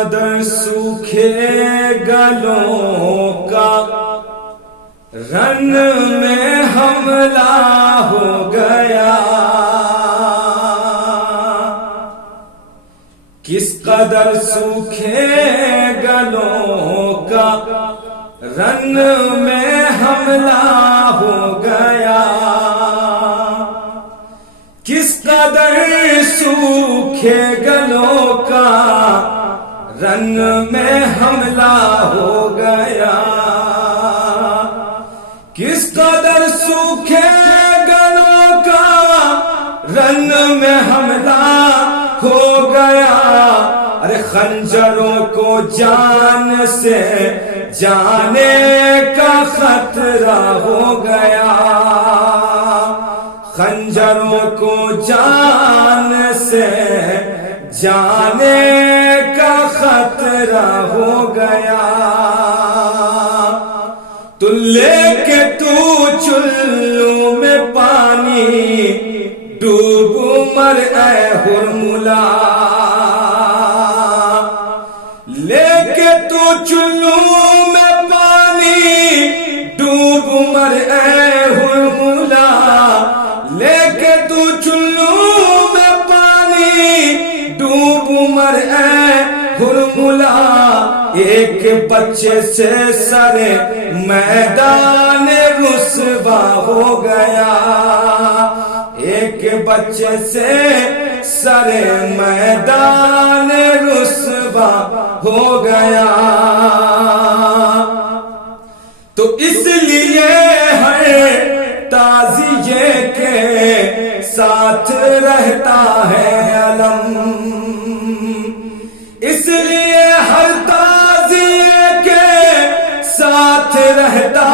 قدر سوکھے گلوں کا رن میں حملہ ہو گیا، کس قدر سوکھے گلوں کا رن میں حملہ ہو گیا، کس قدر سوکھے گلوں کا رن میں حملہ ہو گیا، کس قدر سوکھے گلوں کا رن میں حملہ ہو گیا۔ ارے خنجروں کو جان سے جانے کا خطرہ ہو گیا، خنجروں کو جان سے جانے کا خطرہ ہو گیا، تو لے کے تو چلو میں پانی ڈوب مر اے ہرملا، لے کے تو چلو میں پانی ڈوب مر اے ہرملا، لے کے تو چلو میں پانی ڈوب مر اے ہرملا، ایک بچے سے سر میدان رسوا ہو گیا، ایک بچے سے سر میدان رسوا ہو گیا، تو اس لیے ہر تعزیے کے ساتھ رہتا ہے علم، اس لیے ہر تعزیے کے ساتھ رہتا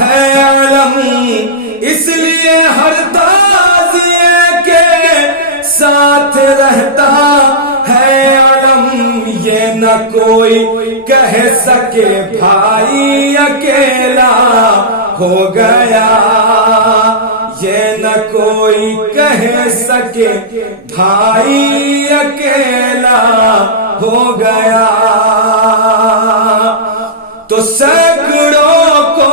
ہے علم، اس لیے ہر تعزیے کے ساتھ رہتا ہے علم، یہ نہ کوئی کہہ سکے بھائی اکیلا ہو گیا، یہ نہ کوئی کہہ سکے بھائی اکیلا ہو گیا، تو سینکڑوں کو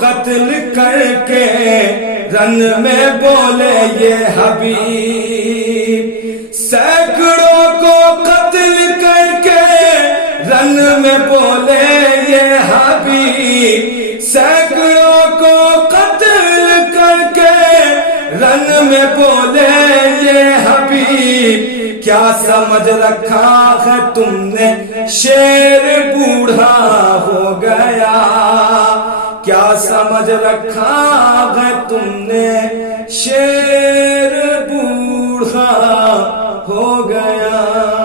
قتل کر کے رن میں بولے یہ حبیب، سینکڑوں کو قتل کر کے رن میں بولے یہ حبیب، سینکڑوں کو قتل کر کے رن میں بولے یہ حبیب، کیا سمجھ رکھا ہے تم نے شیر بوڑھا ہو گیا، کیا سمجھ رکھا ہے تم نے شیر بوڑھا ہو گیا۔